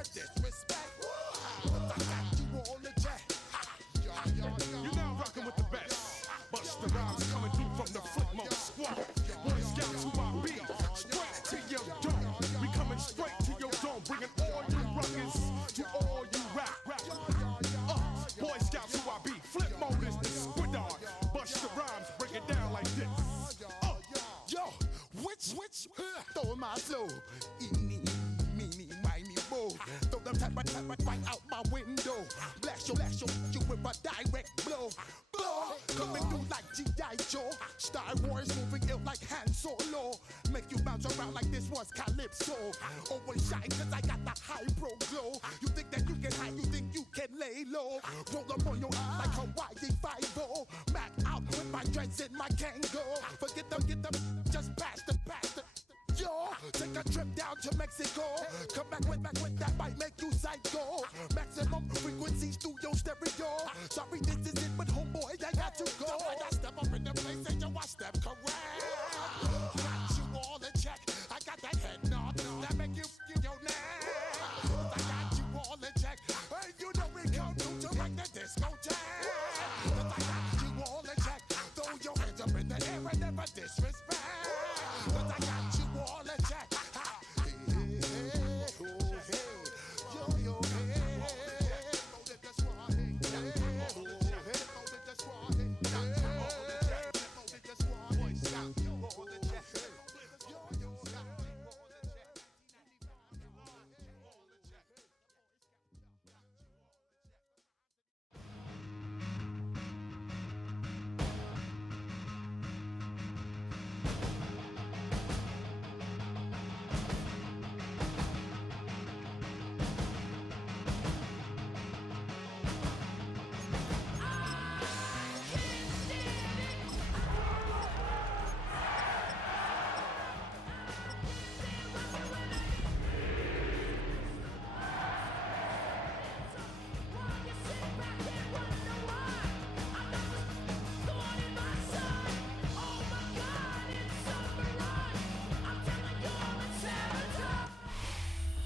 You're now rocking with the best. Bust the rhymes coming through from the footmost squad. Boy Scouts who I be, straight to your dome. We coming straight to your dome, bringing all you ruckus to all you rap. Boy Scouts who I be, flip mode is the squidard. Bust the rhymes, break it down like this. Yo, which, throw my flow. Eeny, meeny, miny, mo. Throw them type right out my window. Blast you with a direct blow. Coming through like G.I. Joe. Star Wars moving ill like Han Solo. Make you bounce around like this was Calypso. Always shine cause I got the high pro glow. You think that you can hide, you think you can lay low. Roll up on your eye like Hawaii 5-0. Mac out with my dreads in my Kango. Forget them, get them, just pass the. Yo, take a trip down to Mexico. Come back with that might make you psycho. Maximum frequencies through your stereo. Sorry, this is it, but homeboy, I got to go. I step up in the place and yo, I step correct. Got you all in check. I got that head nod that make you feel your neck. I got you all in check. Hey, you know we come through to wreck the discotheque. I got you all in check. Throw your hands up in the air and never disrespect. I got you all in check. Hey, yo, hey.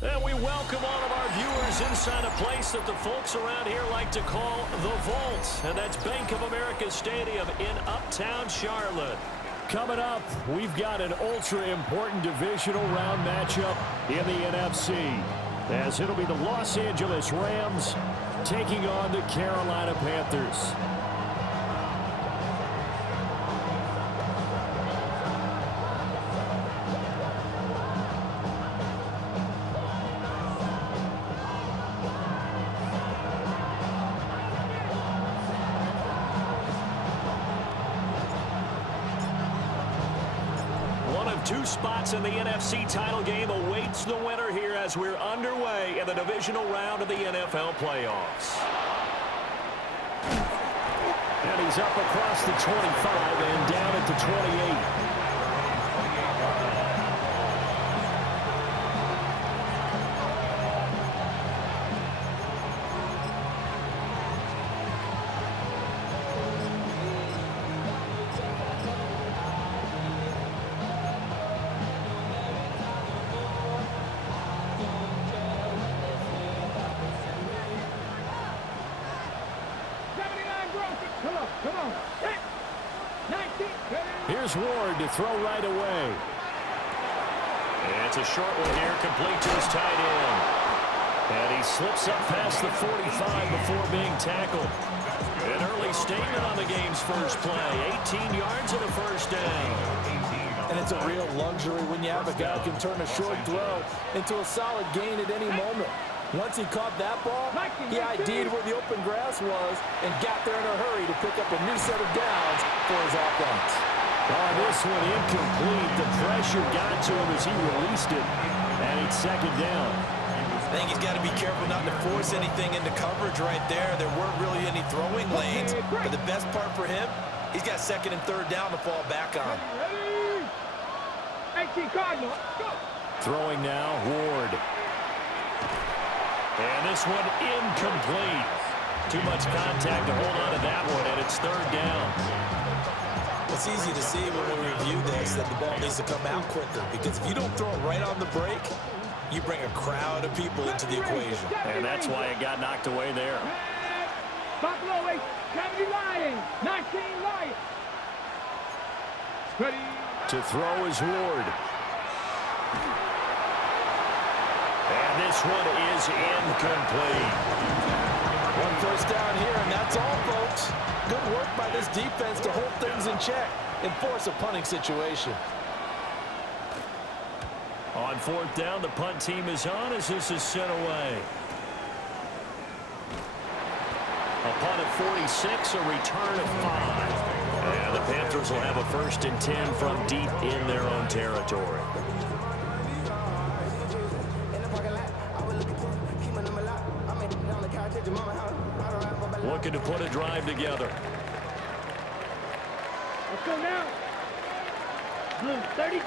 And we welcome all of our viewers inside a place that the folks around here like to call the Vault. And that's Bank of America Stadium in Uptown Charlotte. Coming up, we've got an ultra-important divisional round matchup in the NFC. As it'll be the Los Angeles Rams taking on the Carolina Panthers. Two spots in the NFC title game awaits the winner here as we're underway in the divisional round of the NFL playoffs. And he's up across the 25 and down at the 28. Here's Ward to throw right away. It's a short one here, complete to his tight end. And he slips up past the 45 before being tackled. An early statement on the game's first play. 18 yards and a first down. And it's a real luxury when you have a guy who can turn a short throw into a solid gain at any moment. Once he caught that ball, he ID'd where the open grass was and got there in a hurry to pick up a new set of downs for his offense. On this one, incomplete. The pressure got to him as he released it, and it's second down. I think he's got to be careful not to force anything into coverage right there. There weren't really any throwing lanes, but the best part for him, he's got second and third down to fall back on. Throwing now, Ward. And this one incomplete. Too much contact to hold on to that one, and it's third down. It's easy to see when we review this that the ball needs to come out quicker, because if you don't throw it right on the break, you bring a crowd of people into the equation. And that's why it got knocked away there. Buffalo 70 Lions, 19 Lions. Ready. To throw is Ward. And this one is incomplete. One first down here, and that's all, folks. Good work by this defense to hold things in check and force a punting situation. On fourth down, the punt team is on as this is sent away. A punt of 46, a return of 5. And the Panthers will have a 1st and 10 from deep in their own territory. Looking to put a drive together. Let's go now. Blue 32.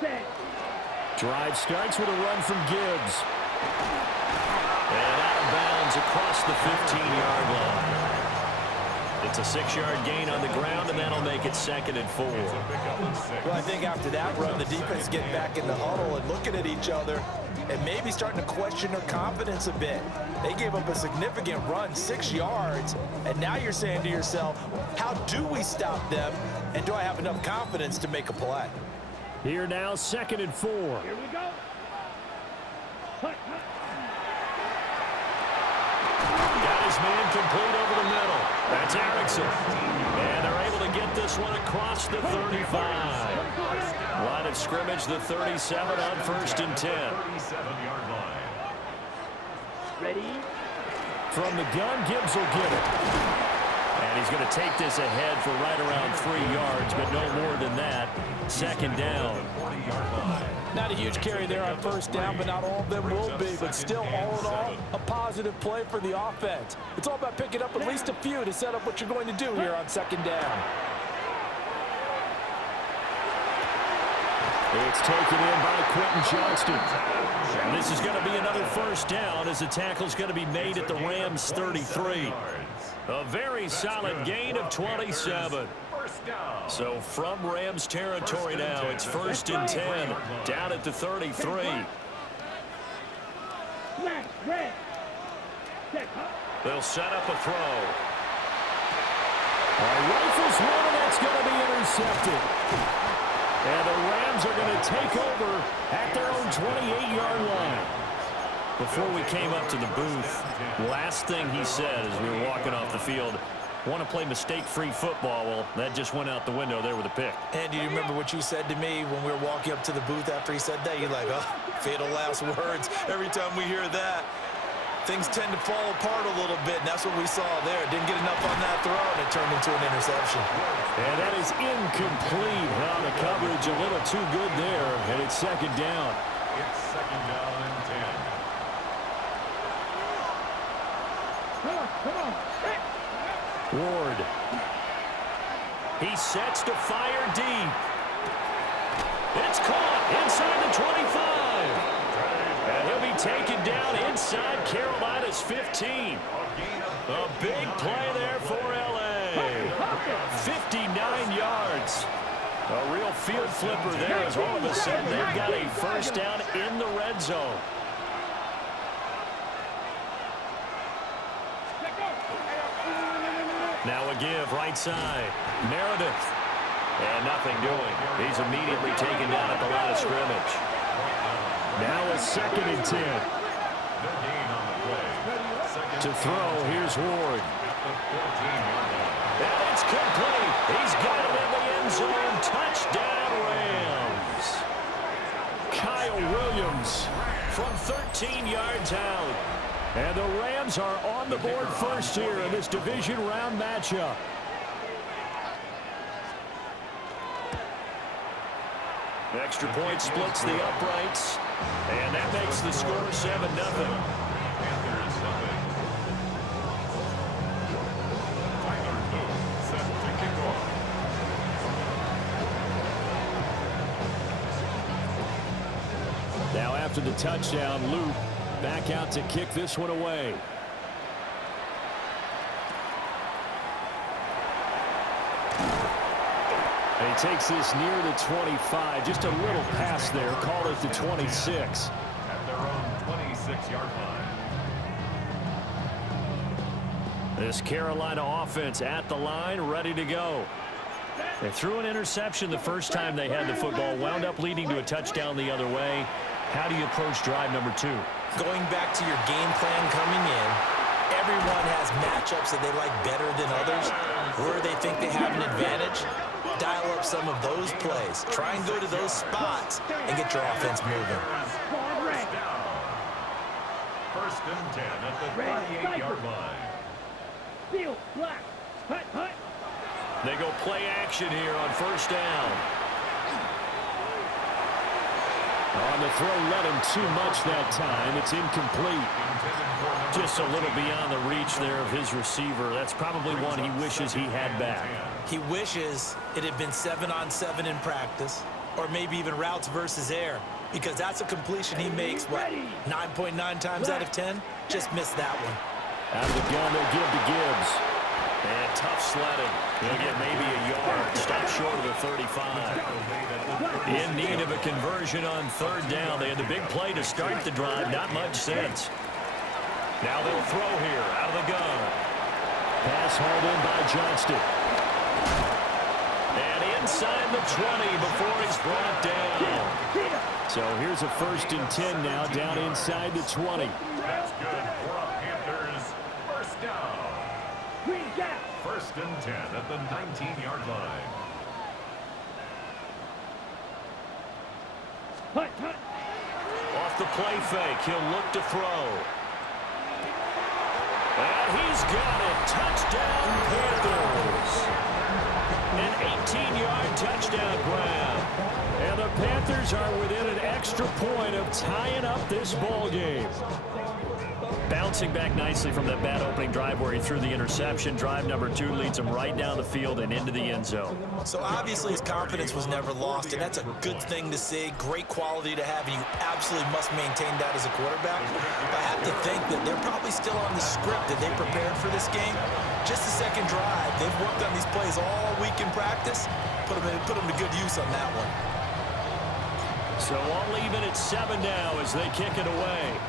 Set. Drive starts with a run from Gibbs. And out of bounds across the 15-yard line. It's a 6-yard gain on the ground, and that'll make it 2nd and 4. Well, I think after that run, the defense getting back in the huddle and looking at each other and maybe starting to question their confidence a bit. They gave up a significant run, 6 yards, and now you're saying to yourself, how do we stop them, and do I have enough confidence to make a play? Here now, 2nd and 4. Here we go. Hut, hut. Got his man complete over the middle. That's Erickson. And they're able to get this one across the 35. Line of scrimmage, the 37 on 1st and 10. 37-yard line. Ready. From the gun, Gibbs will get it. And he's going to take this ahead for right around 3 yards, but no more than that. 2nd down. 40-yard line. Not a huge carry there on 1st down, but not all of them will be. But still, all in all, a positive play for the offense. It's all about picking up at least a few to set up what you're going to do here on 2nd down. It's taken in by Quentin Johnston. And this is going to be another 1st down as the tackle's going to be made at the Rams' 33. A very solid gain of 27. So from Rams territory now, it's 1st and 10 down at the 33. Smash, red. Set, hut. They'll set up a throw. Rifles one, and that's going to be intercepted. And the Rams are going to take over at their own 28-yard line. Before we came up to the booth, last thing he said as we were walking off the field, want to play mistake-free football. Well, that just went out the window there with a pick. And do you remember what you said to me when we were walking up to the booth after he said that? You're like, oh, fatal last words. Every time we hear that, things tend to fall apart a little bit, and that's what we saw there. Didn't get enough on that throw, and it turned into an interception. And that is incomplete. The coverage a little too good there, and it's 2nd down. It's 2nd down and 10. Come on. Set. Ward. He sets to fire deep. It's caught inside the 25. And he'll be taken down inside Carolina's 15. A big play there for L.A. 59 yards. A real field flipper there as all of a sudden they've got a 1st down in the red zone. Now a give right side. Meredith. And nothing doing. He's immediately taken down at the line of scrimmage. Now a 2nd and 10. No gain on the play. To throw, here's Ward. And it's complete. He's got it in the end zone. Touchdown, Rams. Kyle Williams from 13 yards out. And the Rams are on the board first here in this division round matchup. Extra point splits the uprights. And that makes the score 7-0. Panthers nothing. Tyler Luke set to kick off. Now after the touchdown, Luke back out to kick this one away. He takes this near the 25. Just a little pass there. Call it the 26. At their own 26-yard line. This Carolina offense at the line, ready to go. They threw an interception the first time they had the football, wound up leading to a touchdown the other way. How do you approach drive number 2? Going back to your game plan coming in, everyone has matchups that they like better than others. Where they think they have an advantage, dial up some of those plays. Try and go to those spots and get your offense moving. First and 10 at the 38-yard line. Field, black, hut, hut. They go play action here on first down. On the throw, let him too much that time. It's incomplete. Just a little beyond the reach there of his receiver. That's probably one he wishes he had back. He wishes it had been 7-on-7 in practice, or maybe even routes versus air, because that's a completion he makes, what, 9.9 times out of 10? Just missed that one. Out of the gun, they'll give to Gibbs. And tough sledding. He'll get maybe a yard. Stop short of the 35. In need of a conversion on third down. They had the big play to start the drive. Not much sense. Now they'll throw here out of the gun. Pass hauled in by Johnston. And inside the 20 before he's brought down. So here's a first and 10 now, down inside the 20. That's good for a Panthers first down. First and 10 at the 19-yard line. Off the play fake, he'll look to throw. And he's got it. Touchdown, Panthers. An 18-yard touchdown grab. And the Panthers are within an extra point of tying up this ball game. Bouncing back nicely from that bad opening drive where he threw the interception. Drive number 2 leads him right down the field and into the end zone. So obviously his confidence was never lost, and that's a good thing to see. Great quality to have, and you absolutely must maintain that as a quarterback. But I have to think that they're probably still on the script that they prepared for this game. Just the second drive. They've worked on these plays all week in practice. Put them to good use on that one. So all even at 7 now as they kick it away.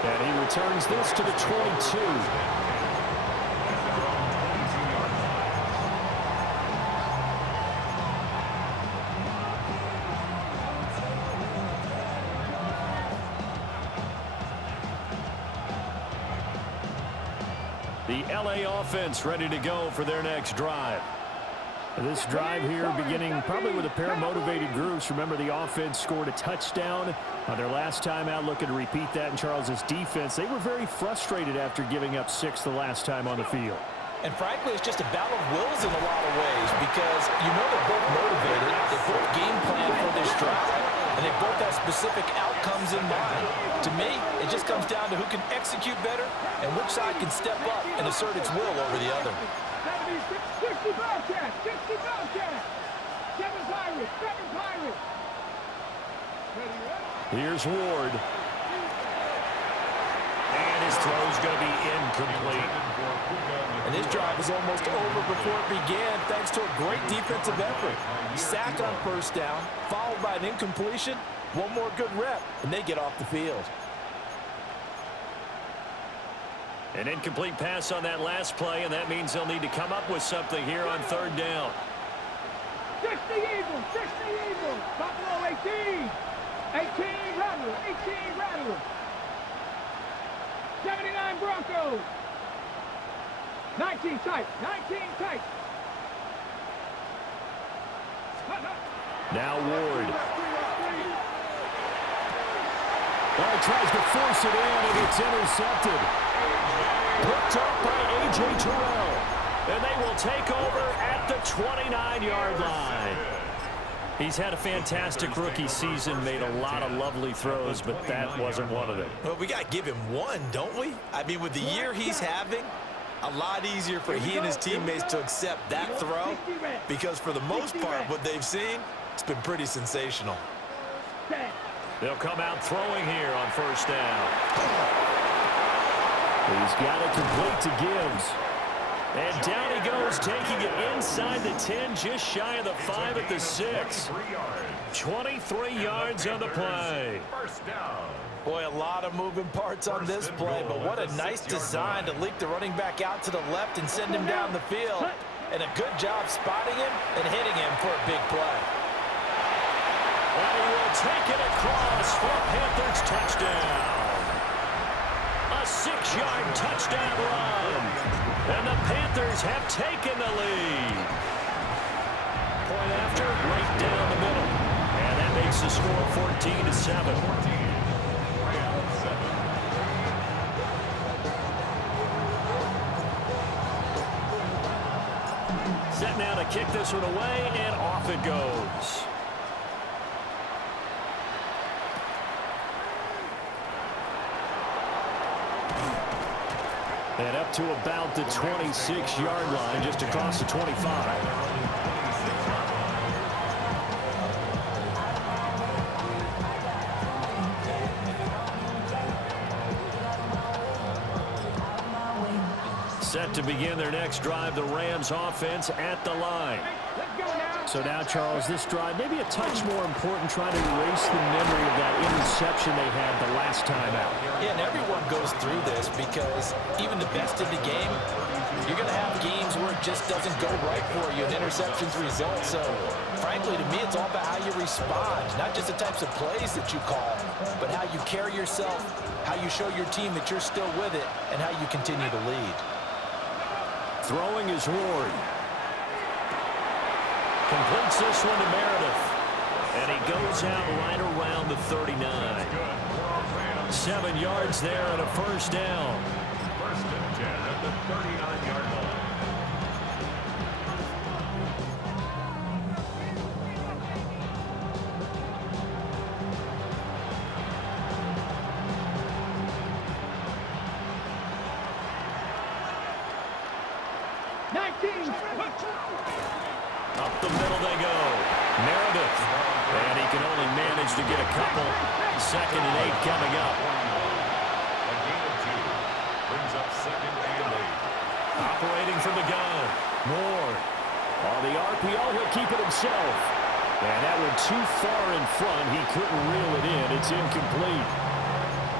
And he returns this to the 22. The LA offense ready to go for their next drive. This drive here beginning probably with a pair of motivated groups. Remember, the offense scored a touchdown on their last time out, looking to repeat that in Charles's defense. They were very frustrated after giving up 6 the last time on the field. And frankly, it's just a battle of wills in a lot of ways, because you know they're both motivated, they both game plan for this drive, and they both have specific outcomes in mind. To me, it just comes down to who can execute better and which side can step up and assert its will over the other. 60 Bobcats, 60 Bobcats, 7 Pirates, 7 Pirates. Here's Ward. And his throw's going to be incomplete. And this drive is almost over before it began, thanks to a great defensive effort. Sack on first down, followed by an incompletion. One more good rep, and they get off the field. An incomplete pass on that last play, and that means they'll need to come up with something here on third down. 60 Eagles, 60 Eagles. Buffalo 18. 18 Rattlers, 18 Rattlers. 79 Broncos. 19 tight, 19 tight. Now Ward. Well, he tries to force it in, and it's intercepted. Picked up by A.J. Terrell. And they will take over at the 29-yard line. He's had a fantastic rookie season, made a lot of lovely throws, but that wasn't one of them. Well, we got to give him one, don't we? I mean, with the year he's having, a lot easier for he and his teammates to accept that throw, because for the most part, what they've seen, it's been pretty sensational. They'll come out throwing here on first down. He's got it complete to Gibbs. And down he goes, taking it inside the 10, just shy of the 5 at the 6. 23 yards on the play. First down. Boy, a lot of moving parts on this play, but what a nice design to leak the running back out to the left and send him down the field. And a good job spotting him and hitting him for a big play. And he will take it across for a Panthers touchdown. A 6-yard touchdown run. And the Panthers have taken the lead. Point after, right down the middle. And that makes the score 14-7. Set now to kick this one away, and off it goes. And up to about the 26-yard line, just across the 25. Set to begin their next drive, the Rams offense at the line. So now, Charles, this drive maybe a touch more important, trying to erase the memory of that interception they had the last time out. Yeah, and everyone goes through this because even the best in the game, you're going to have games where it just doesn't go right for you and interceptions result. So, frankly, to me, it's all about how you respond, not just the types of plays that you call, but how you carry yourself, how you show your team that you're still with it, and how you continue to lead. Throwing is Ward. Completes this one to Meredith. And he goes out right around the 39. 7 yards there and a first down. First and 10 at the 39-yard line. Up the middle they go. Meredith. And he can only manage to get a couple. 2nd and 8 coming up. A gain of 2 brings up 2nd and 8. Operating from the gun. Moore. On the RPO, he'll keep it himself. And that one too far in front. He couldn't reel it in. It's incomplete.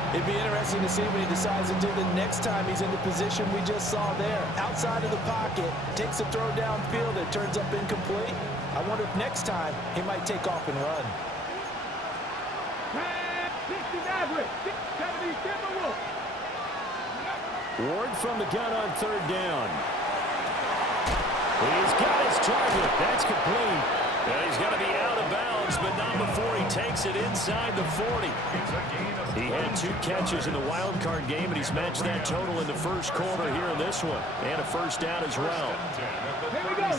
It'd be interesting to see what he decides to do the next time he's in the position we just saw there. Outside of the pocket, takes a throw downfield, it turns up incomplete. I wonder if next time he might take off and run. Ward from the gun on 3rd down. He's got his target. That's complete. And he's going to be out of bounds, but not before he takes it inside the 40. He had 2 catches in the wild card game, and he's matched that total in the first quarter here in this one. And a first down as well. Here we go.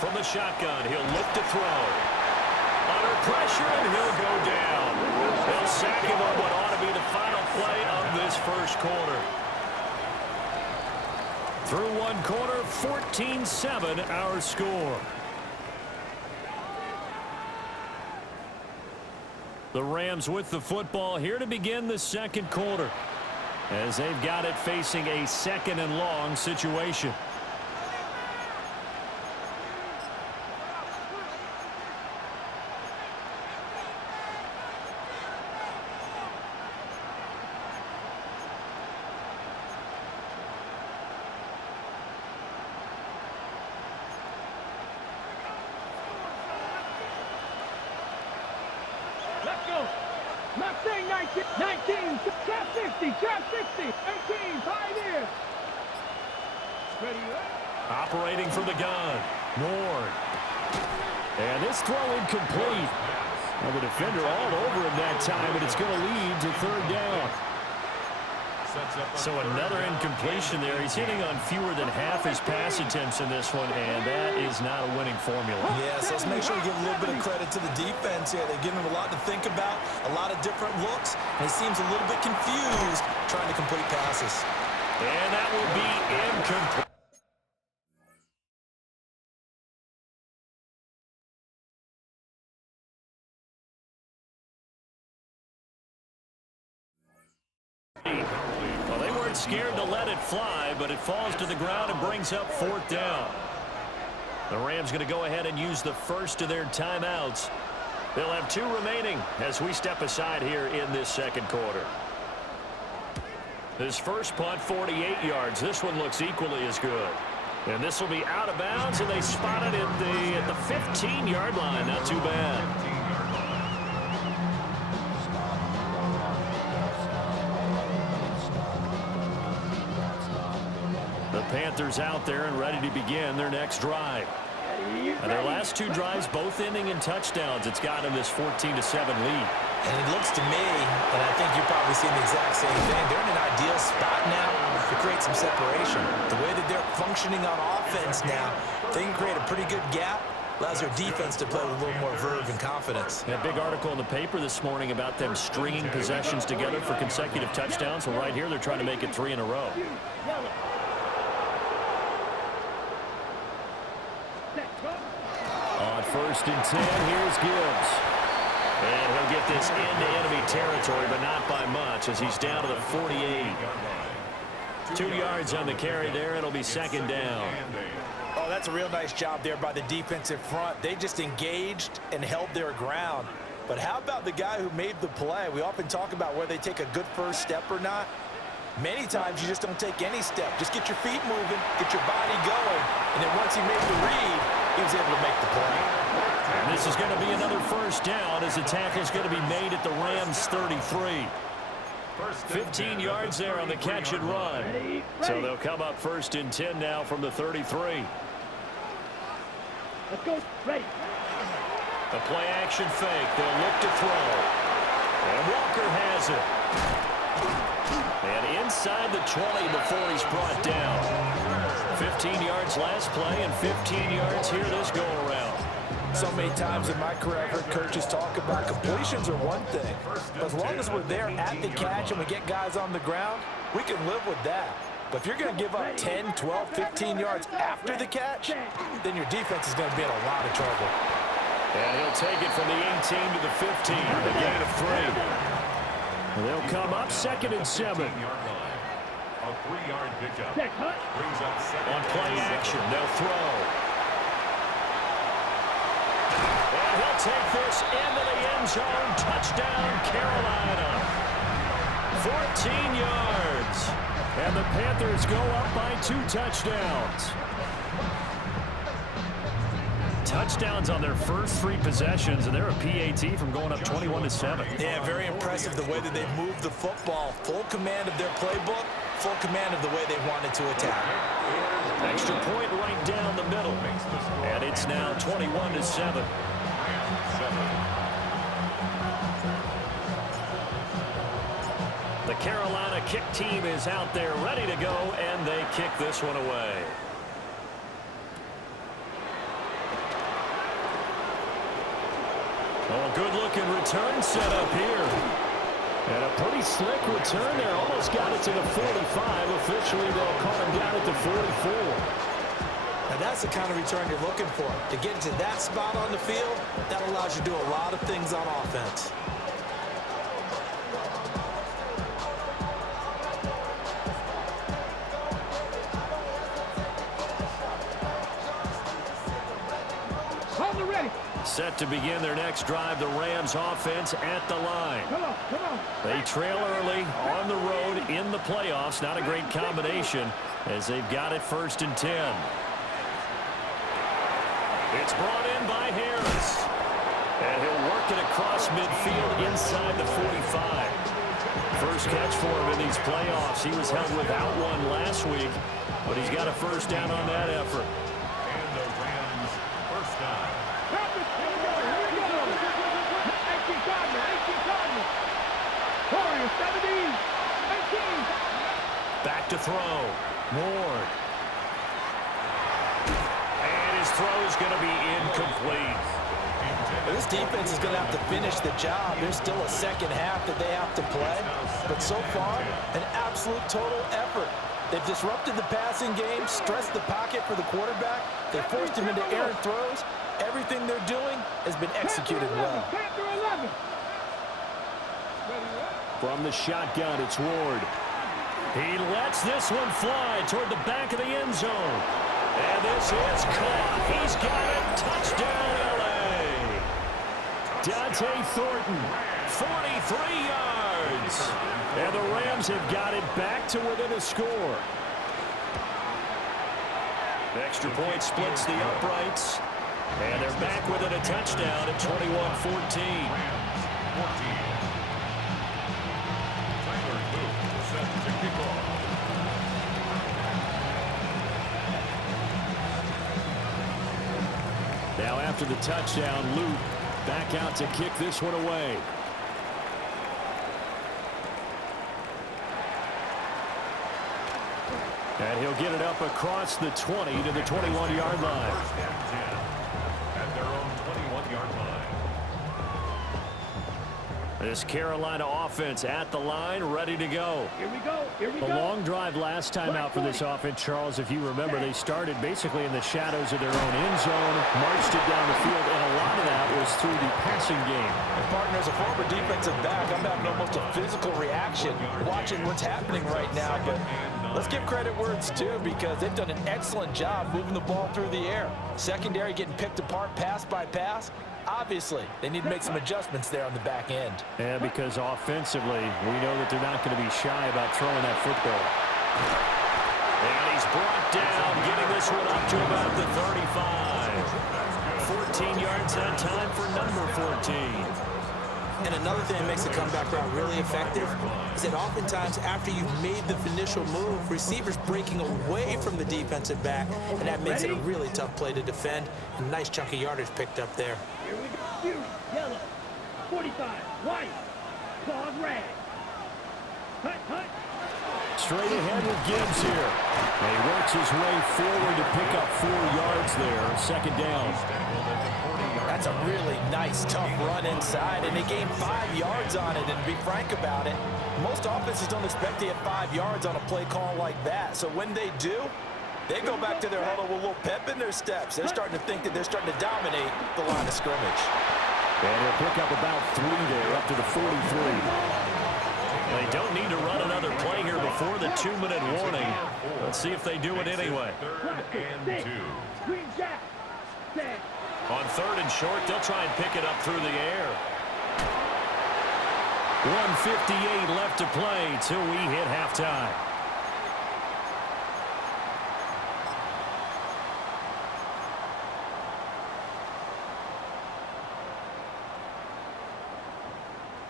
From the shotgun, he'll look to throw. Under pressure, and he'll go down. They'll sack him on what ought to be the final play of this first quarter. Through one quarter, 14-7 our score. The Rams with the football here to begin the second quarter, as they've got it facing a 2nd and long situation. Let's go. Mustang 19, trap 60, trap 60, 18, Pioneer. Ready up. Operating from the gun, Ward. And this throw incomplete. Well, the defender all over him that time, but it's going to lead to 3rd down. So another incompletion there. He's hitting on fewer than half his pass attempts in this one, and that is not a winning formula. Yes, let's make sure we give a little bit of credit to the defense here. They've given him a lot to think about, a lot of different looks, and he seems a little bit confused trying to complete passes. And that will be incomplete. weren't scared to let it fly, but it falls to the ground and brings up 4th down. The Rams going to go ahead and use the first of their timeouts. They'll have 2 remaining as we step aside here in this second quarter. This first punt, 48 yards. This one looks equally as good. And this will be out of bounds, and they spot it at the 15-yard line. Not too bad. The Panthers out there and ready to begin their next drive. And their last 2 drives both ending in touchdowns. It's got them this 14-7 lead. And it looks to me, and I think you're probably seeing the exact same thing, they're in an ideal spot now to create some separation. The way that they're functioning on offense now, they can create a pretty good gap. Allows their defense to play with a little more verve and confidence. A big article in the paper this morning about them stringing possessions together for consecutive touchdowns. Well, right here, they're trying to make it 3 in a row. On 1st and 10, here's Gibbs. And he'll get this into enemy territory, but not by much as he's down to the 48. 2 yards on the carry there. It'll be 2nd down. Oh, that's a real nice job there by the defensive front. They just engaged and held their ground. But how about the guy who made the play? We often talk about whether they take a good first step or not. Many times you just don't take any step. Just get your feet moving, get your body going, and then once he made the read, he was able to make the play. And this is going to be another 1st down as the tackle is going to be made at the Rams 33. 15 yards there on the catch and run. So they'll come up 1st and 10 now from the 33. Let's go. Ready. The play action fake. They'll look to throw. And Walker has it. And inside the 20 before he's brought down. 15 yards last play and 15 yards here this go-around. So many times in my career, I've heard coaches talk about completions are one thing. But as long as we're there at the catch and we get guys on the ground, we can live with that. But if you're going to give up 10, 12, 15 yards after the catch, then your defense is going to be in a lot of trouble. And he'll take it from the 18 to the 15, a gain of 3. They'll come up 2nd and 7. A 3-yard pickup. Brings up 7. On play action, they'll throw. And he'll take this into the end zone. Touchdown, Carolina. 14 yards. And the Panthers go up by 2 touchdowns. Touchdowns on their first 3 possessions, and they're a PAT from going up 21-7. Yeah, very impressive the way that they've moved the football. Full command of their playbook, full command of the way they wanted to attack. Extra point right down the middle. And it's now 21-7. The Carolina kick team is out there ready to go, and they kick this one away. Oh, good-looking return set up here. And a pretty slick return there. Almost got it to the 45. Officially, they'll call him down at the 44. Now, that's the kind of return you're looking for. To get to that spot on the field, that allows you to do a lot of things on offense. Set to begin their next drive, the Rams offense at the line. They trail early on the road in the playoffs. Not a great combination as they've got it 1st and 10. It's brought in by Harris. And he'll work it across midfield inside the 45. First catch for him in these playoffs. He was held without one last week, but he's got a 1st down on that effort. And the Rams' 1st down. Back to throw. Ward. And his throw is going to be incomplete. This defense is going to have to finish the job. There's still a second half that they have to play. But so far, an absolute total effort. They've disrupted the passing game, stressed the pocket for the quarterback. They forced him into errant throws. Everything they're doing has been executed well. From the shotgun, it's Ward. He lets this one fly toward the back of the end zone. And this is caught. He's got it. Touchdown, L.A. Dante Thornton, 43 yards. And the Rams have got it back to within a score. Extra point splits the uprights. And they're back within a touchdown at 21-14. Now after the touchdown, Luke back out to kick this one away. And he'll get it up across the 20 to the 21-yard line. First and 10 at their own 21-yard line. This Carolina offense at the line, ready to go. Here we go. Here we go. A long drive last time out for this offense, Charles. If you remember, they started basically in the shadows of their own end zone, marched it down the field, and a lot of that was through the passing game. And partner, as a former defensive back, I'm having almost a physical reaction watching what's happening right now. But let's give credit where it's due, because they've done an excellent job moving the ball through the air. Secondary getting picked apart pass by pass. Obviously, they need to make some adjustments there on the back end. Yeah, because offensively, we know that they're not going to be shy about throwing that football. And he's brought down, getting this one up to about the 35. 14 yards that time for number 14. And another thing that makes the comeback route really effective is that oftentimes after you've made the initial move, receivers breaking away from the defensive back, and that makes it a really tough play to defend. A nice chunk of yardage picked up there. Here we go. Here, yellow. 45, white. Claws red. Hut, hut. Straight ahead with Gibbs here. And he works his way forward to pick up 4 yards there. Second down. That's a really nice, tough run inside, and they gained 5 yards on it. And to be frank about it, most offenses don't expect to get 5 yards on a play call like that. So when they do, they go back to their huddle with a little pep in their steps. They're starting to think that they're starting to dominate the line of scrimmage. And he'll pick up about 3 there, up to the 43. They don't need to run another play here before the 2-minute warning. Let's see if they do it anyway. Third and 2. Green jack. Set. On 3rd and short, they'll try and pick it up through the air. 1:58 left to play till we hit halftime.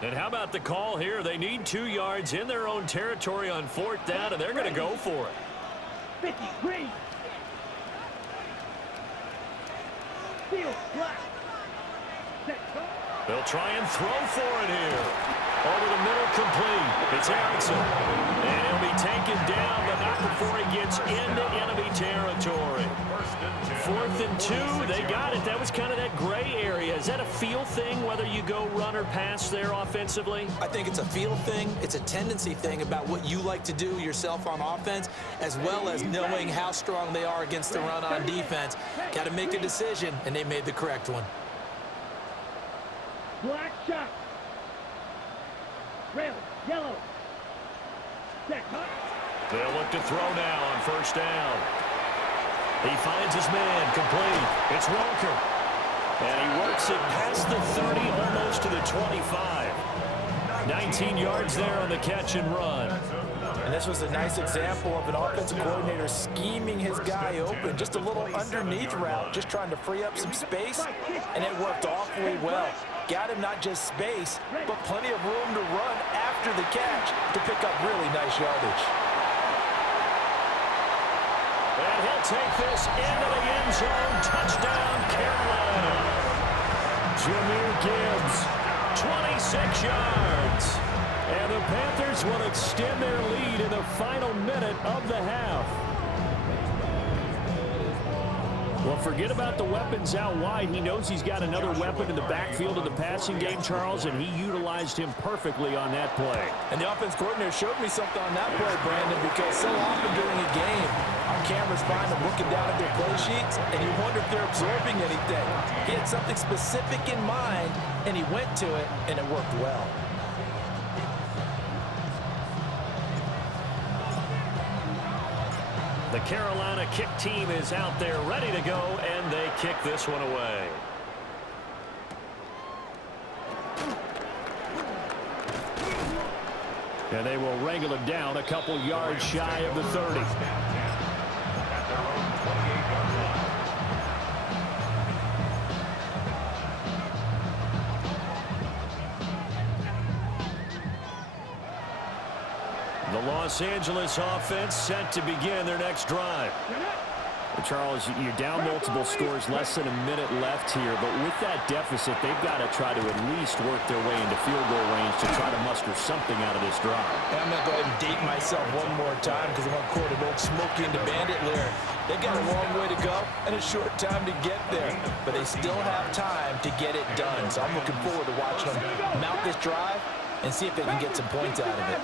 And how about the call here? They need 2 yards in their own territory on 4th down, and they're going to go for it. 50, green. Field, black. Set, go. They'll try and throw for it here. Over the middle, complete. It's Erickson. And he'll be taken down, but not before he gets into enemy territory. 4th and 2, they got it. That was kind of that gray area. Is that a feel thing, whether you go run or pass there offensively? I think it's a feel thing. It's a tendency thing about what you like to do yourself on offense, as well as knowing how strong they are against the run on defense. Got to make a decision, and they made the correct one. Black shot. Rail, yellow. Set, hut. They'll look to throw now on 1st down. He finds his man, complete. It's Walker. And he works it past the 30, almost to the 25. 19 yards there on the catch and run. And this was a nice example of an offensive coordinator scheming his guy open. Just a little underneath route, just trying to free up some space, and it worked awfully well. Got him not just space, but plenty of room to run after the catch to pick up really nice yardage. And he'll take this into the end zone. Touchdown, Carolina. Jahmyr Gibbs, 26 yards. And the Panthers will extend their lead in the final minute of the half. Well, forget about the weapons out wide. He knows he's got another weapon in the backfield of the passing game, Charles, and he utilized him perfectly on that play. And the offense coordinator showed me something on that play, Brandon, because so often during a game, our cameras find them looking down at their play sheets, and you wonder if they're absorbing anything. He had something specific in mind, and he went to it, and it worked well. The Carolina kick team is out there ready to go, and they kick this one away. And they will wrangle it down a couple yards shy of the 30. The Los Angeles offense set to begin their next drive. Charles, you're down multiple scores, less than a minute left here, but with that deficit, they've got to try to at least work their way into field goal range to try to muster something out of this drive. I'm going to go ahead and date myself one more time because I'm going to quote an old Smokey and the Bandit lyric. They've got a long way to go and a short time to get there, but they still have time to get it done. So I'm looking forward to watching them mount this drive and see if they can get some points out of it.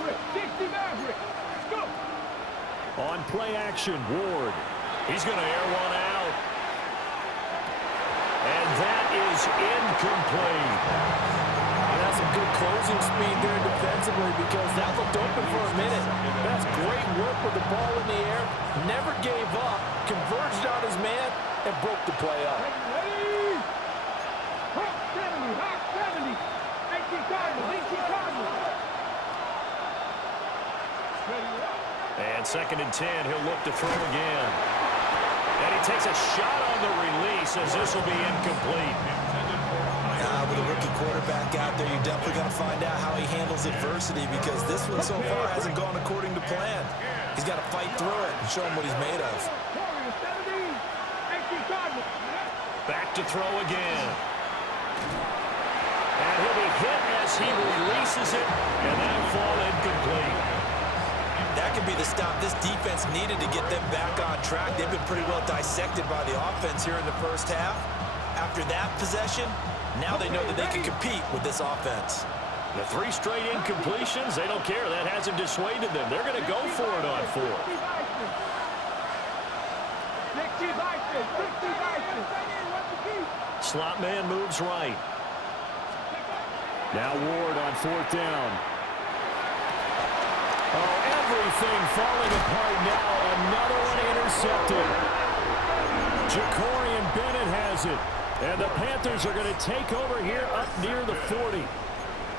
On play action, Ward. He's going to air one out. And that is incomplete. That's some good closing speed there defensively because that looked open for a minute. That's great work with the ball in the air. Never gave up, converged on his man, and broke the play up. And 2nd and 10, he'll look to throw again. And he takes a shot on the release as this will be incomplete. With a rookie quarterback out there, you're definitely going to find out how he handles adversity because this one so far hasn't gone according to plan. He's got to fight through it and show him what he's made of. Back to throw again. And he'll be hit as he releases it, and that'll fall incomplete. That could be the stop this defense needed to get them back on track. They've been pretty well dissected by the offense here in the first half. After that possession, now they know that they can compete with this offense. The 3 straight incompletions, they don't care. That hasn't dissuaded them. They're going to go for it on 4th. Slot man moves right. Now Ward on 4th down. Oh, everything falling apart now. Another one intercepted. Jacorian Bennett has it. And the Panthers are going to take over here up near the 40.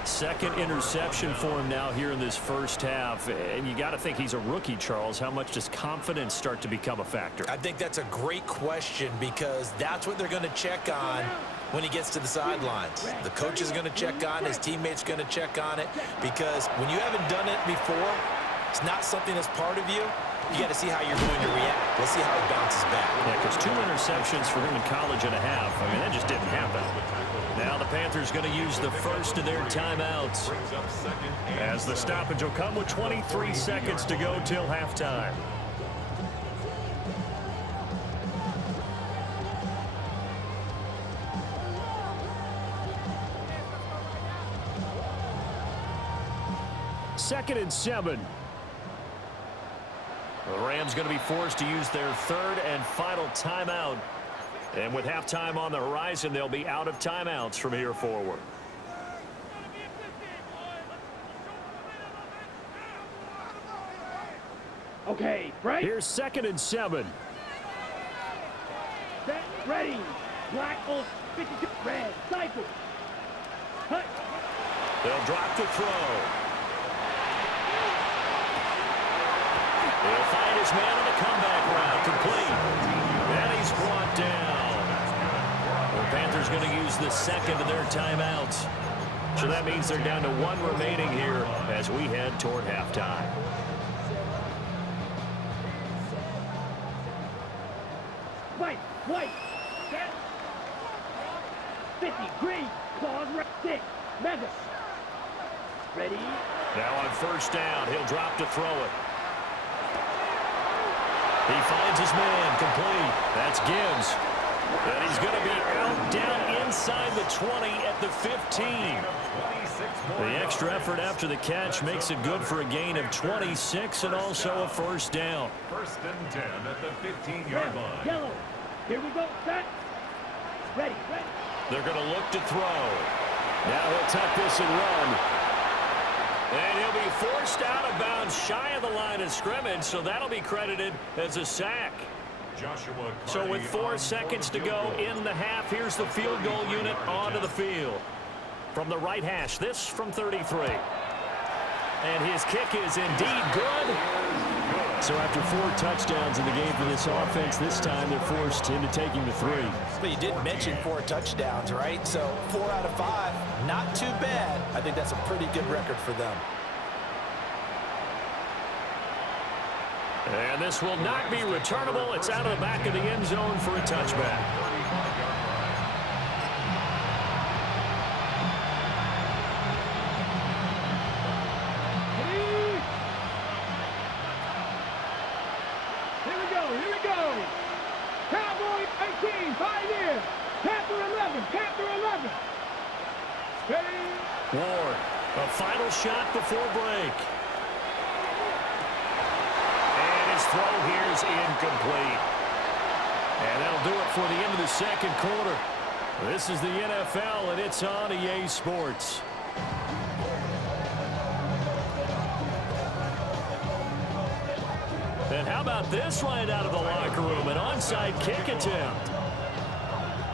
2nd interception for him now here in this first half. And you got to think he's a rookie, Charles. How much does confidence start to become a factor? I think that's a great question because that's what they're going to check on when he gets to the sidelines. The coach is going to check on, his teammates going to check on it because when you haven't done it before, it's not something that's part of you. You got to see how you're going to react. Let's see how he bounces back. Yeah, because 2 interceptions for him in college and a half. I mean, that just didn't happen. Now the Panthers going to use the first of their timeouts as the stoppage will come with 23 seconds to go till halftime. Second and 7. The Rams going to be forced to use their 3rd and final timeout. And with halftime on the horizon, they'll be out of timeouts from here forward. Okay, break. Here's 2nd and 7. Set, ready. Black on 52. Red, cycle. Hut. They'll drop to throw. He'll find his man on the comeback route, complete. And he's brought down. The Panthers going to use the 2nd of their timeouts. So that means they're down to 1 remaining here as we head toward halftime. White. Set. 50. Green. Claws right. 6. Memphis. Ready. Now on 1st down, he'll drop to throw it. He finds his man, complete. That's Gibbs. And he's going to be out down inside the 20 at the 15. The extra effort after the catch makes it good for a gain of 26 and also a 1st down. 1st and 10 at the 15-yard line. Yellow. Here we go. Set. Ready. Ready. They're going to look to throw. Now he'll tuck this and run. And he'll be forced out of bounds shy of the line of scrimmage, so that'll be credited as a sack. So with 4 seconds to go in the half, here's the field goal unit onto the field. From the right hash, this from 33. And his kick is indeed good. So after 4 touchdowns in the game for this offense, this time they're forced into taking the 3. But you did mention 4 touchdowns, right? So 4 out of 5, not too bad. I think that's a pretty good record for them. And this will not be returnable. It's out of the back of the end zone for a touchback. Here we go. Cowboy 18, Pioneer. Panther 11, Panther 11. Ready? Ward, a final shot before break. Throw here's incomplete. And that'll do it for the end of the second quarter. This is the NFL, and it's on EA Sports. And how about this right out of the locker room? An onside kick attempt.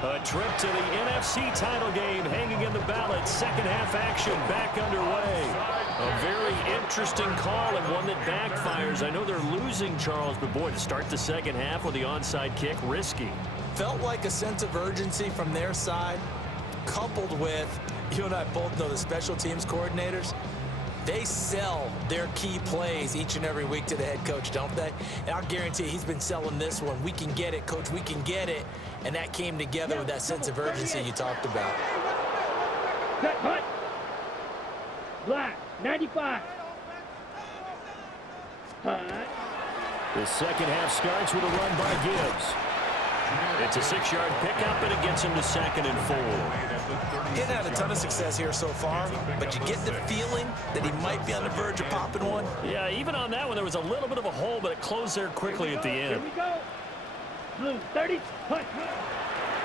A trip to the NFC title game hanging in the balance. Second half action back underway. A very interesting call and one that backfires. I know they're losing, Charles, but boy, to start the second half with the onside kick, risky. Felt like a sense of urgency from their side, coupled with, you and I both know the special teams coordinators, they sell their key plays each and every week to the head coach, don't they? And I'll guarantee he's been selling this one. We can get it, coach, we can get it. And that came together with that sense of urgency you talked about. Set, hut. Black, 95. Hut. The second half starts with a run by Gibbs. It's a 6-yard pickup, and it gets him to 2nd and 4. Getting had a ton of success here so far, but you get the feeling that he might be on the verge of popping one. Yeah, even on that one, there was a little bit of a hole, but it closed there quickly at the end. Here we go. Blue, 30. Hut.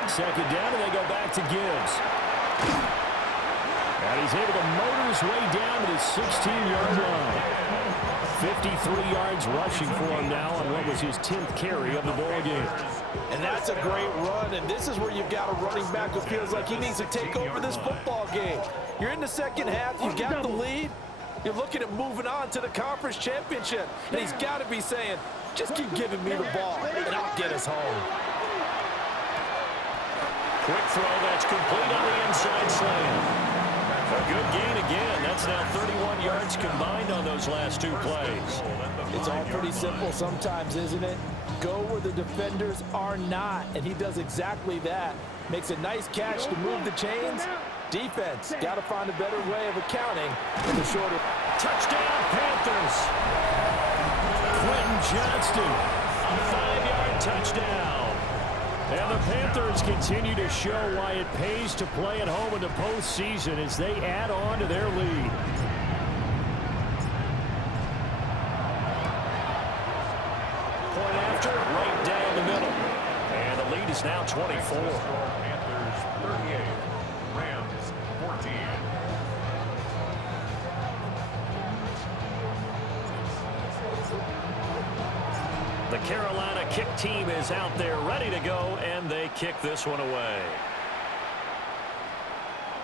Second down, and they go back to Gibbs. And he's able to motor his way down to the 16-yard line. 53 yards rushing for him now on what was his 10th carry of the ball game. And that's a great run, and this is where you've got a running back who feels like he needs to take over this football game. You're in the second half, you've got the lead, you're looking at moving on to the conference championship, and he's got to be saying, just keep giving me the ball, and I'll get us home. Quick throw that's complete on the inside slant. A good gain again. That's now 31 yards combined on those last 2 plays. It's all pretty simple sometimes, isn't it? Go where the defenders are not, and he does exactly that. Makes a nice catch to move the chains. Defense got to find a better way of accounting for the shorter. Touchdown, Panthers. Quentin Johnston, a 5-yard touchdown. And the Panthers continue to show why it pays to play at home in the postseason as they add on to their lead. Point after, right down the middle. And the lead is now 24. Panthers 38, Rams 14. The Carolina kick team is out there ready to go, and they kick this one away.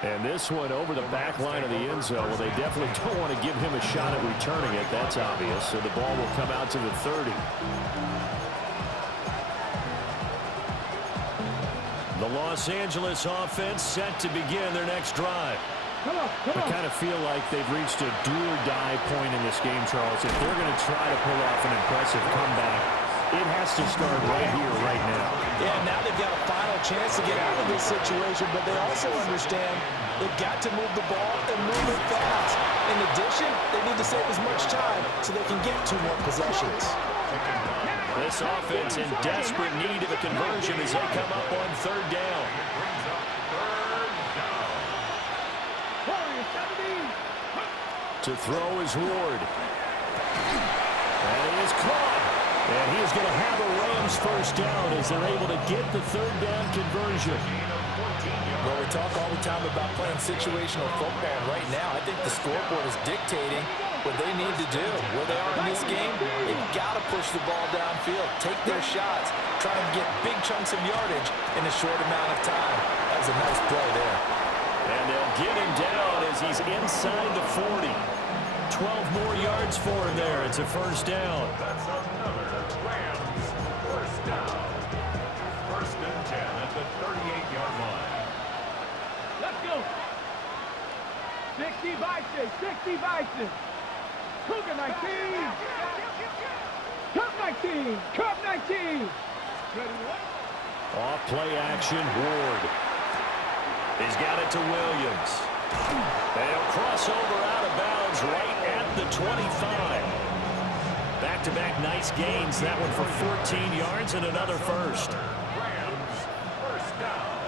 And this one over the back line of the end zone. Well, they definitely don't want to give him a shot at returning it. That's obvious. So the ball will come out to the 30. The Los Angeles offense set to begin their next drive. I kind of feel like they've reached a do-or-die point in this game, Charles. If they're going to try to pull off an impressive comeback, it has to start right here, right now. Yeah, now they've got a final chance to get out of this situation, but they also understand they've got to move the ball and move it fast. In addition, they need to save as much time so they can get 2 more possessions. This offense in desperate need of a conversion as they come up on 3rd down. To throw is Ward. And he is caught. And he is going to have a Rams first down as they're able to get the 3rd down conversion. Well, we talk all the time about playing situational football. Right now, I think the scoreboard is dictating what they need to do. Where they are in this game, they've got to push the ball downfield, take their shots, try and get big chunks of yardage in a short amount of time. That was a nice play there. And they'll get him down as he's inside the 40. 12 more yards for him there. It's a first down. That's another Rams first down. First and 10 at the 38-yard line. Let's go. 60 Bison, 60 Bison. Cougar 19. Cup 19, Cup 19. Ready, what? Off play action, Ward. He's got it to Williams. They'll cross over out of bounds right at the 25. Back-to-back nice gains. That one for 14 yards and another first. Rams first down.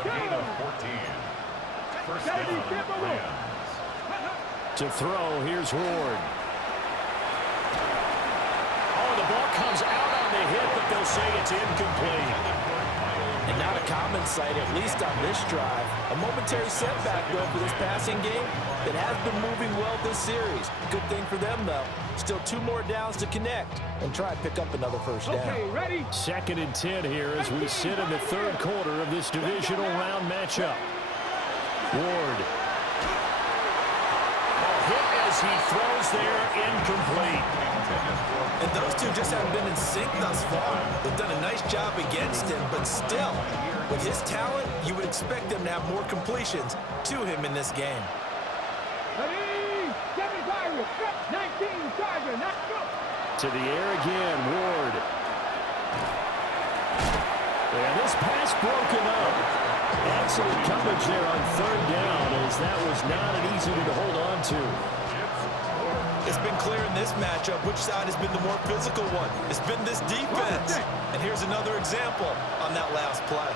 A gain of 14. First down, Rams. To throw, here's Ward. Oh, the ball comes out on the hit, but they'll say it's incomplete. And not a common sight, at least on this drive. A momentary setback, though, for this passing game that has been moving well this series. Good thing for them, though. Still 2 more downs to connect and try and pick up another first down. Okay, ready? 2nd and 10 here as we sit in the 3rd quarter of this divisional round matchup. Ward. Hit as he throws there, incomplete. And those two just haven't been in sync thus far. They've done a nice job against him, but still, with his talent, you would expect them to have more completions to him in this game. Ready? 7 Pirates, 19 Tiger, not go. To the air again, Ward. And this pass broken up. Excellent coverage there on 3rd down, as that was not an easy one to hold on to. It's been clear in this matchup which side has been the more physical one. It's been this defense. And here's another example on that last play.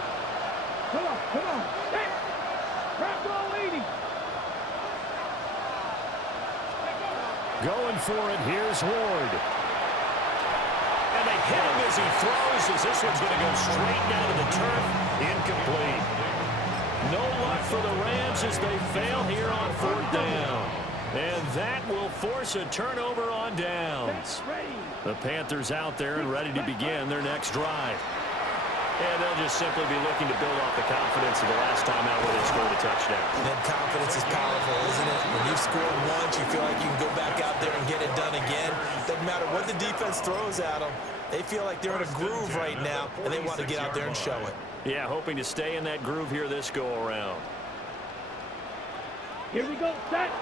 Come on, come on. Hey, grab ball leading. Going for it, here's Ward. And they hit him as he throws, as this one's going to go straight down to the turf. Incomplete. No luck for the Rams as they fail here on 4th down. And that will force a turnover on downs. The Panthers out there and ready to begin their next drive. And they'll just simply be looking to build off the confidence of the last time out where they scored a touchdown. And confidence is powerful, isn't it? When you've scored once, you feel like you can go back out there and get it done again. Doesn't matter what the defense throws at them. They feel like they're in a groove right now, and they want to get out there and show it. Yeah, hoping to stay in that groove here this go-around. Here we go, set.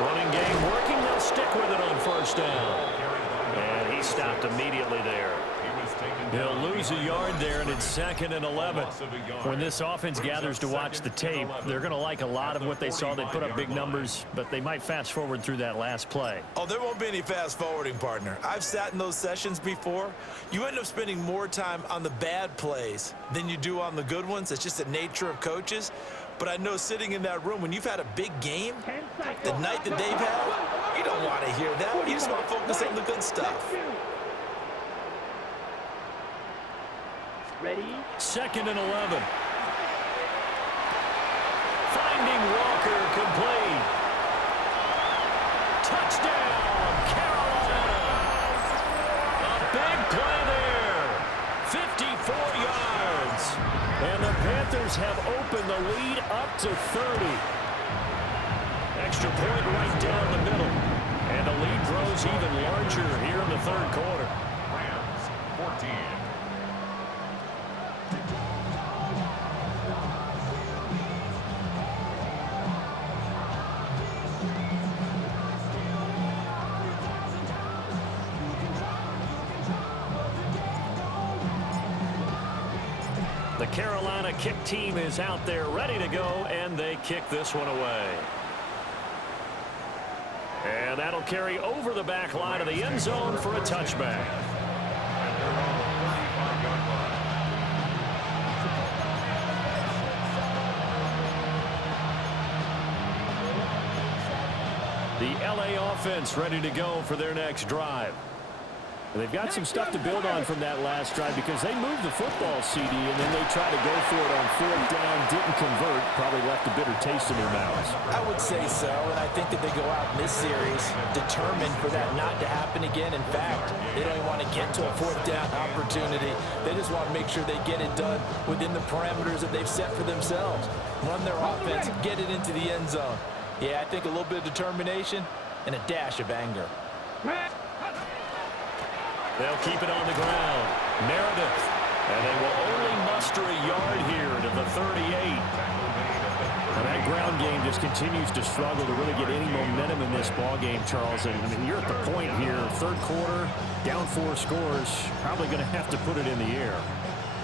Running game working, they'll stick with it on 1st down. And he stopped immediately there. He'll lose a yard there, and it's 2nd and 11. When this offense gathers to watch the tape, they're going to like a lot of what they saw. They put up big numbers, but they might fast forward through that last play. Oh, there won't be any fast forwarding, partner. I've sat in those sessions before. You end up spending more time on the bad plays than you do on the good ones. It's just the nature of coaches. But I know sitting in that room, when you've had a big game, the night that they've had, you don't want to hear that. You just want to focus on the good stuff. Ready? 2nd and 11. Finding Walker, complete. Touchdown, Carolina. A big play there. 54 yards. And the Panthers have opened the lead up to 30. Extra point right down the middle. And the lead grows even larger here in the 3rd quarter. Rams 14. The Carolina kick team is out there ready to go, and they kick this one away. And that'll carry over the back line of the end zone for a touchback. The LA offense ready to go for their next drive. They've got some stuff to build on from that last drive because they moved the football, CD, and then they tried to go for it on 4th down, didn't convert, probably left a bitter taste in their mouths. I would say so, and I think that they go out in this series determined for that not to happen again. In fact, they don't even want to get to a 4th down opportunity. They just want to make sure they get it done within the parameters that they've set for themselves. Run their offense, get it into the end zone. Yeah, I think a little bit of determination and a dash of anger. They'll keep it on the ground. Meredith. And they will only muster a yard here to the 38. And that ground game just continues to struggle to really get any momentum in this ball game, Charles. And I mean, you're at the point here, 3rd quarter, down 4 scores, probably going to have to put it in the air.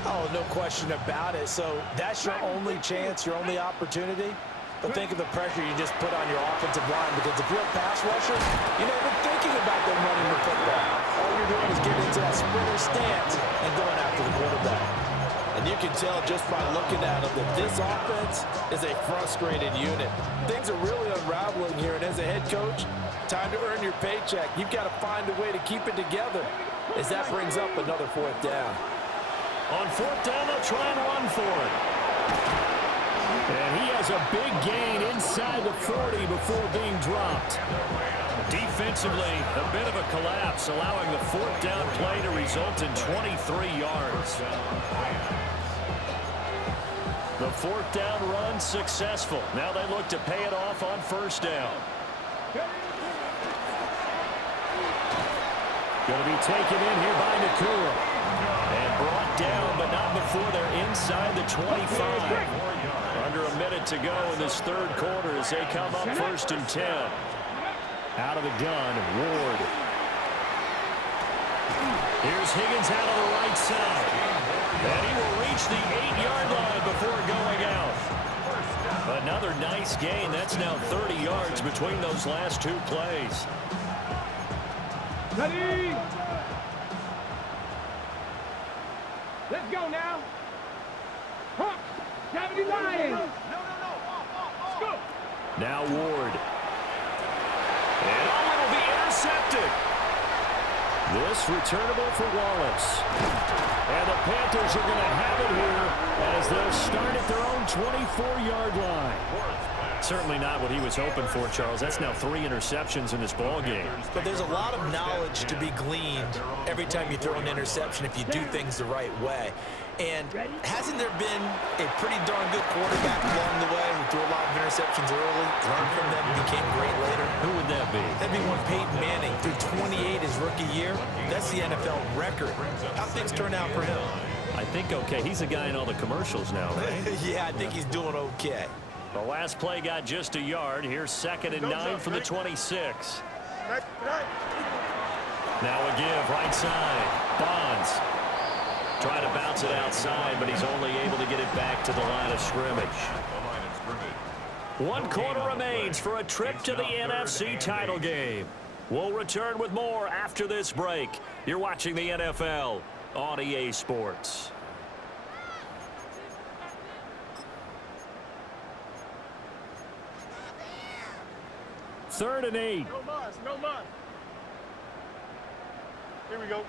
Oh, no question about it. So that's your only chance, your only opportunity. But think of the pressure you just put on your offensive line, because if you're a pass rusher, you're not even thinking about them running the football. All you're doing is getting into that sprinter stance and going after the quarterback. And you can tell just by looking at them that this offense is a frustrated unit. Things are really unraveling here, and as a head coach, time to earn your paycheck. You've got to find a way to keep it together, as that brings up another 4th down. On 4th down, they'll try and run for it. And he has a big gain inside the 40 before being dropped. Defensively, a bit of a collapse, allowing the 4th down play to result in 23 yards. The 4th down run successful. Now they look to pay it off on 1st down. Going to be taken in here by Nakua. And brought down, but not before they're inside the 25. Under a minute to go in this 3rd quarter as they come up 1st and 10. Out of the gun, Ward. Here's Higgins out on the right side. And he will reach the 8-yard line before going out. Another nice gain. That's now 30 yards between those last 2 plays. Ready? Let's go now. Hawks, 70 Lions. Let's go. Now Ward. And will be intercepted. This returnable for Wallace. And the Panthers are going to have it here as they'll start at their own 24-yard line. Certainly not what he was hoping for, Charles. That's now 3 interceptions in this ball game. But there's a lot of knowledge to be gleaned every time you throw an interception if you do things the right way. And hasn't there been a pretty darn good quarterback along the way who threw a lot of interceptions early, learned from them, became great later? Who would that be? That'd be one Peyton Manning, threw 28 his rookie year. That's the NFL record. How things turn out for him? I think okay. He's a guy in all the commercials now, right? Yeah, I think he's doing okay. The last play got just a yard. Here's 2nd and 9 from the 26. Now a give, right side. Bonds. Trying to bounce it outside, but he's only able to get it back to the line of scrimmage. 1 quarter remains for a trip to the NFC title game. We'll return with more after this break. You're watching the NFL on EA Sports. Third and 8. No muss, no muss. Here we go.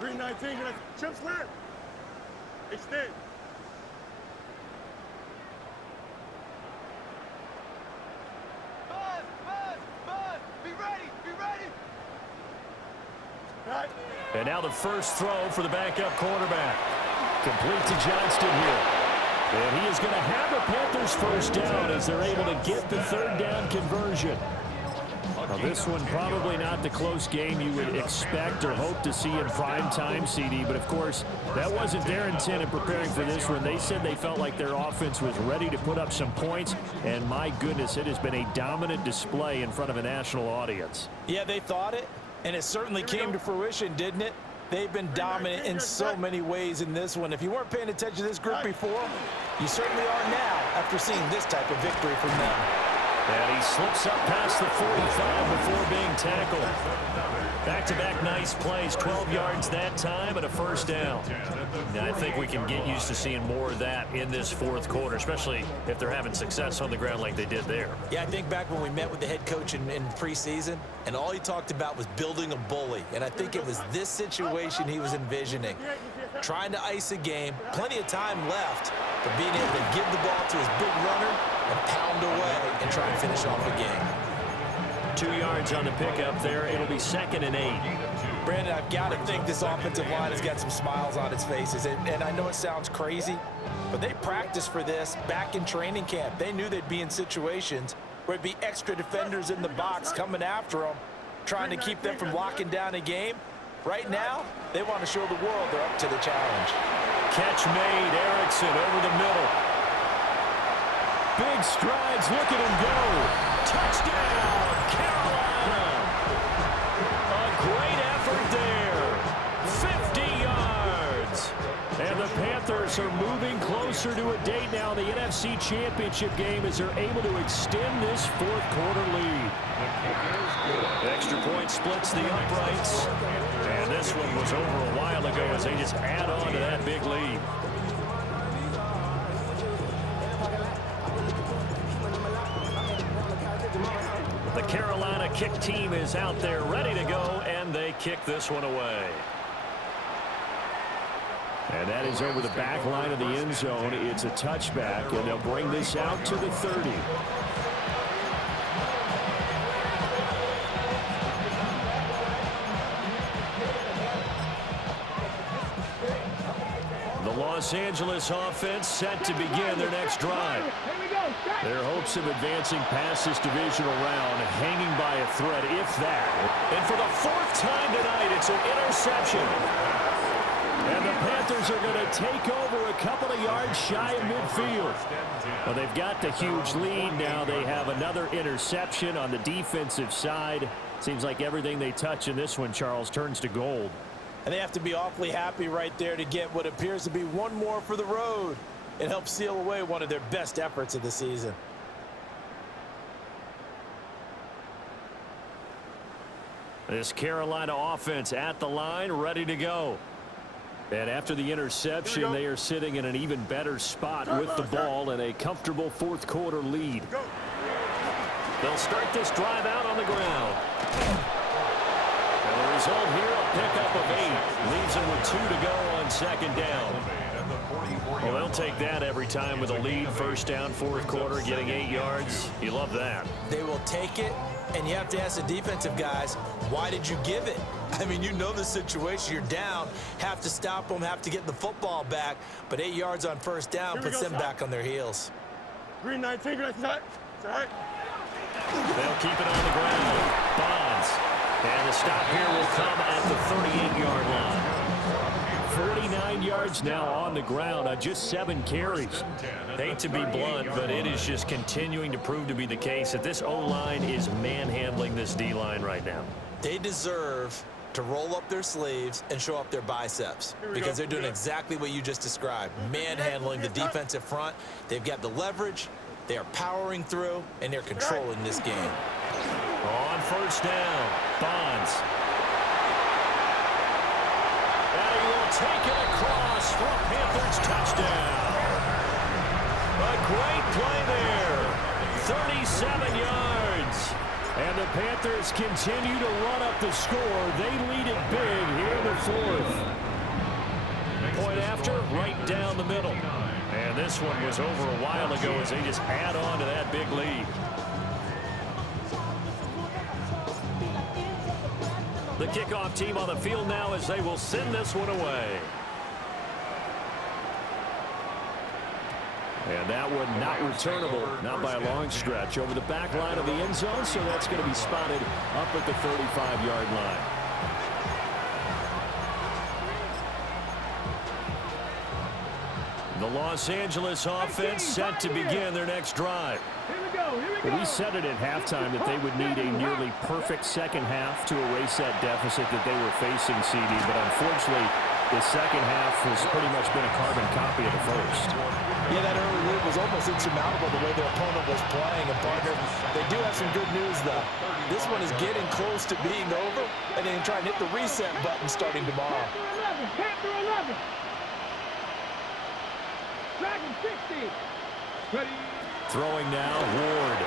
319, chips left. Extend. Buzz, be ready. Right. And now the first throw for the backup quarterback. Complete to Johnston here. And he is going to have a Panthers first down as they're able to get the 3rd down conversion. Now this one probably not the close game you would expect or hope to see in prime time, CD. But, of course, that wasn't their intent in preparing for this one. They said they felt like their offense was ready to put up some points. And, my goodness, it has been a dominant display in front of a national audience. Yeah, they thought it, and it certainly came to fruition, didn't it? They've been dominant in so many ways in this one. If you weren't paying attention to this group before, you certainly are now after seeing this type of victory from them. And he slips up past the 45 before being tackled. Back-to-back nice plays, 12 yards that time and a first down. And I think we can get used to seeing more of that in this fourth quarter, especially if they're having success on the ground like they did there. Yeah, I think back when we met with the head coach in preseason, and all he talked about was building a bully. And I think it was this situation he was envisioning. Trying to ice a game, plenty of time left, but being able to give the ball to his big runner and pound away and try and finish off a game. 2 yards on the pickup there. It'll be 2nd and 8. Brandon, I've got to think this offensive line has got some smiles on its faces. And I know it sounds crazy, but they practiced for this back in training camp. They knew they'd be in situations where it'd be extra defenders in the box coming after them, trying to keep them from locking down a game. Right now, they want to show the world they're up to the challenge. Catch made. Erickson over the middle. Big strides. Look at him go. Touchdown, Carolina. A great effort there. 50 yards. And the Panthers are moving closer to a date now in the NFC Championship game as they're able to extend this fourth quarter lead. Extra point splits the uprights. And this one was over a while ago as they just add on to that big lead. The Carolina kick team is out there ready to go, and they kick this one away. And that is over the back line of the end zone. It's a touchback, and they'll bring this out to the 30. The Los Angeles offense set to begin their next drive. Their hopes of advancing past this divisional round hanging by a thread, if that. And for the 4th time tonight, it's an interception. And the Panthers are going to take over a couple of yards shy of midfield. Well, they've got the huge lead. Now they have another interception on the defensive side. Seems like everything they touch in this one, Charles, turns to gold. And they have to be awfully happy right there to get what appears to be one more for the road. It helps seal away one of their best efforts of the season. This Carolina offense at the line, ready to go. And after the interception, they are sitting in an even better spot with the ball and a comfortable fourth quarter lead. They'll start this drive out on the ground. And the result here, a pickup of 8. Leaves them with 2 to go on 2nd down. Well, they'll take that every time with a lead. First down, fourth quarter, getting 8 yards. You love that. They will take it, and you have to ask the defensive guys, why did you give it? I mean, you know the situation. You're down, have to stop them, have to get the football back, but 8 yards on first down puts them back on their heels. Green 19, green 19. It's all right. They'll keep it on the ground. Bonds. And the stop here will come at the 38-yard line. 49 yards now on the ground on just 7 carries. Hate to be blunt, but it is just continuing to prove to be the case that this O-line is manhandling this D-line right now. They deserve to roll up their sleeves and show up their biceps because they're doing exactly what you just described, manhandling the defensive front. They've got the leverage, they are powering through, and they're controlling this game. On first down, Bonds. And he will take it across for a Panthers touchdown. A great play there. 37 yards. And the Panthers continue to run up the score. They lead it big here in the fourth. Point after, right down the middle. And this one was over a while ago as they just add on to that big lead. The kickoff team on the field now as they will send this one away. And that one not returnable, not by a long stretch, over the back line of the end zone, so that's going to be spotted up at the 35-yard line. The Los Angeles offense set to begin their next drive. We said it at halftime that they would need a nearly perfect second half to erase that deficit that they were facing, CD, but unfortunately, the second half has pretty much been a carbon copy of the first. Yeah, that early lead was almost insurmountable the way their opponent was playing. And, partner, they do have some good news, though. This one is getting close to being over, and they can try and hit the reset button starting tomorrow. Panther 11. Dragon 60. Ready. Throwing now, Ward.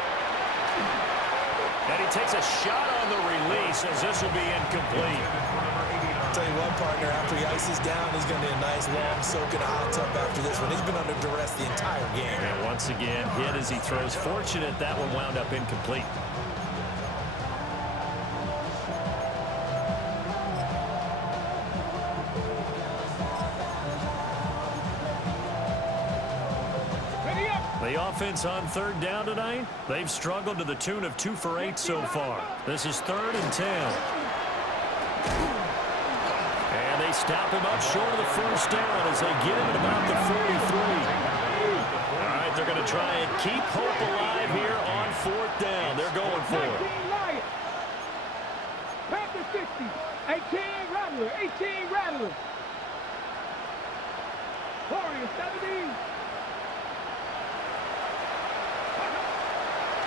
And he takes a shot on the release as this will be incomplete. Tell you what, partner, after he ices down, he's going to need a nice long soak in a hot tub after this one. He's been under duress the entire game. And once again, hit as he throws. Fortunate that one wound up incomplete. The offense on third down tonight, they've struggled to the tune of 2 for 8 so far. This is 3rd and 10. And they stop him up short of the first down as they get him at about the 43. All right, they're going to try and keep hope alive here on 4th down. They're going for it. Panther 60. 18 Rattler. 18 Rattler. Warrior 70.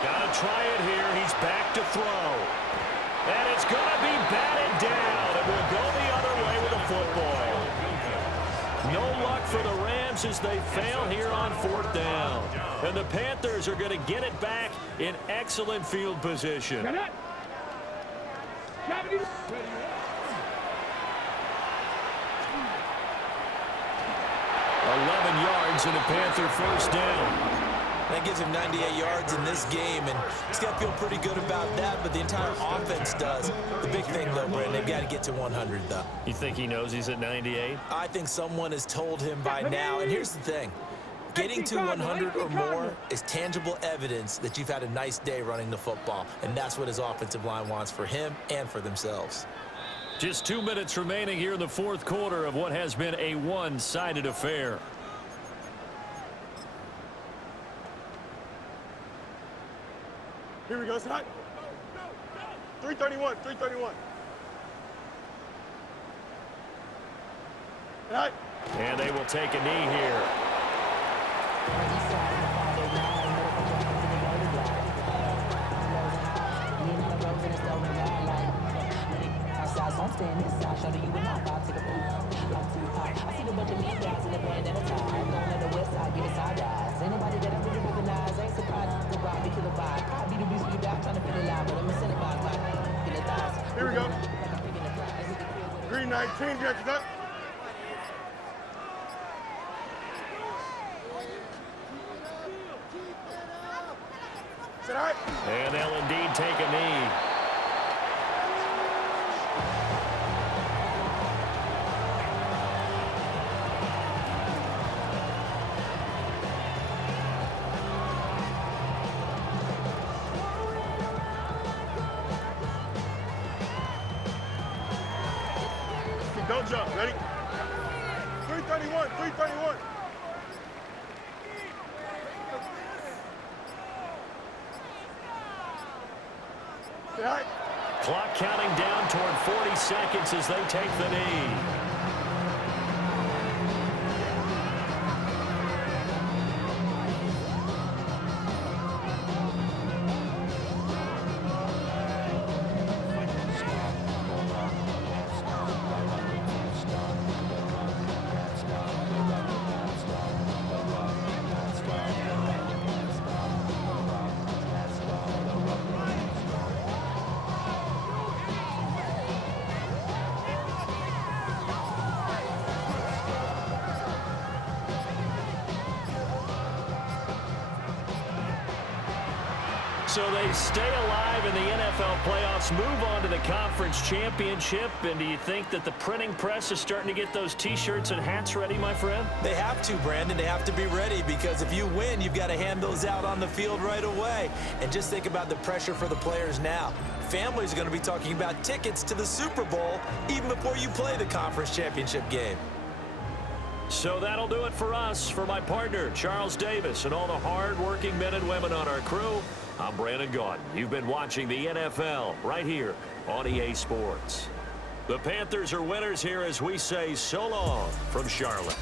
Gotta try it here. He's back to throw. And it's gonna be batted down. And we'll go the other way with the football. No luck for the Rams as they fail here on 4th down. And the Panthers are gonna get it back in excellent field position. 11 yards and a Panther first down. That gives him 98 yards in this game, and he's got to feel pretty good about that, but the entire offense does. The big thing, though, Brandon, they've got to get to 100, though. You think he knows he's at 98? I think someone has told him by now, and here's the thing. Getting to 100 or more is tangible evidence that you've had a nice day running the football, and that's what his offensive line wants for him and for themselves. Just 2 minutes remaining here in the 4th quarter of what has been a one-sided affair. Here we go, it's hot. 331, 331. Hot. And they will take a knee here. Here we go. Green 19, Jackson up. Sit high. And they'll indeed take a knee. Don't jump. Ready? 331, 331. Sit high. Clock counting down toward 40 seconds as they take the knee. So they stay alive in the NFL playoffs, move on to the conference championship. And do you think that the printing press is starting to get those T-shirts and hats ready, my friend? They have to, Brandon. They have to be ready because if you win, you've got to hand those out on the field right away. And just think about the pressure for the players now. Families are going to be talking about tickets to the Super Bowl even before you play the conference championship game. So that'll do it for us. For my partner, Charles Davis, and all the hard-working men and women on our crew, I'm Brandon Gaudin. You've been watching the NFL right here on EA Sports. The Panthers are winners here as we say so long from Charlotte.